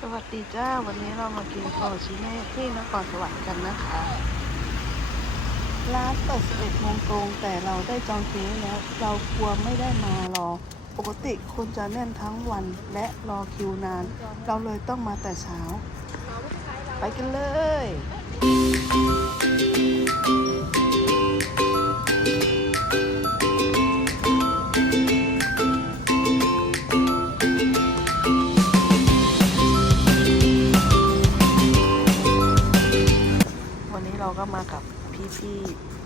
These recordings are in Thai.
สวัสดีจ้า วันนี้เรามากินโอชิเน่ที่นครสวรรค์กันนะคะ ร้านเปิด11โมงตรงแต่เราได้จองคิวแล้ว เรากลัวไม่ได้มารอ ปกติคนจะแน่นทั้งวันและรอคิวนาน เราเลยต้องมาแต่เช้า ไปกันเลย นี้เราก็มากับพี่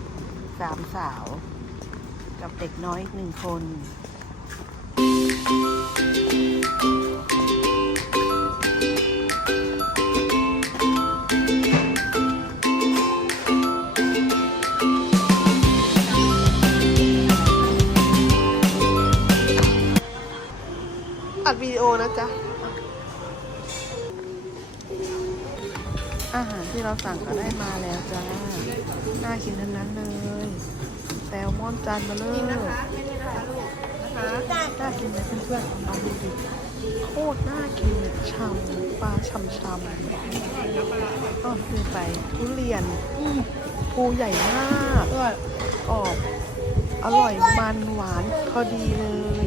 ๆสามสาว กับเด็กน้อยอีกหนึ่งคนอัดวิดีโอนะจ๊ะ อาหารที่เราสั่งก็ได้มาแล้วจ้า น่ากินทั้งนั้นเลย แซลมอนจานเบลเลอร์น่ากินไหมเพื่อนๆลองดูดิโคตรน่ากินเลยชำปลาชำชำๆก็คือไปทุเรียนอืมภูใหญ่มากกรอบอร่อยมันหวานพอดีเลย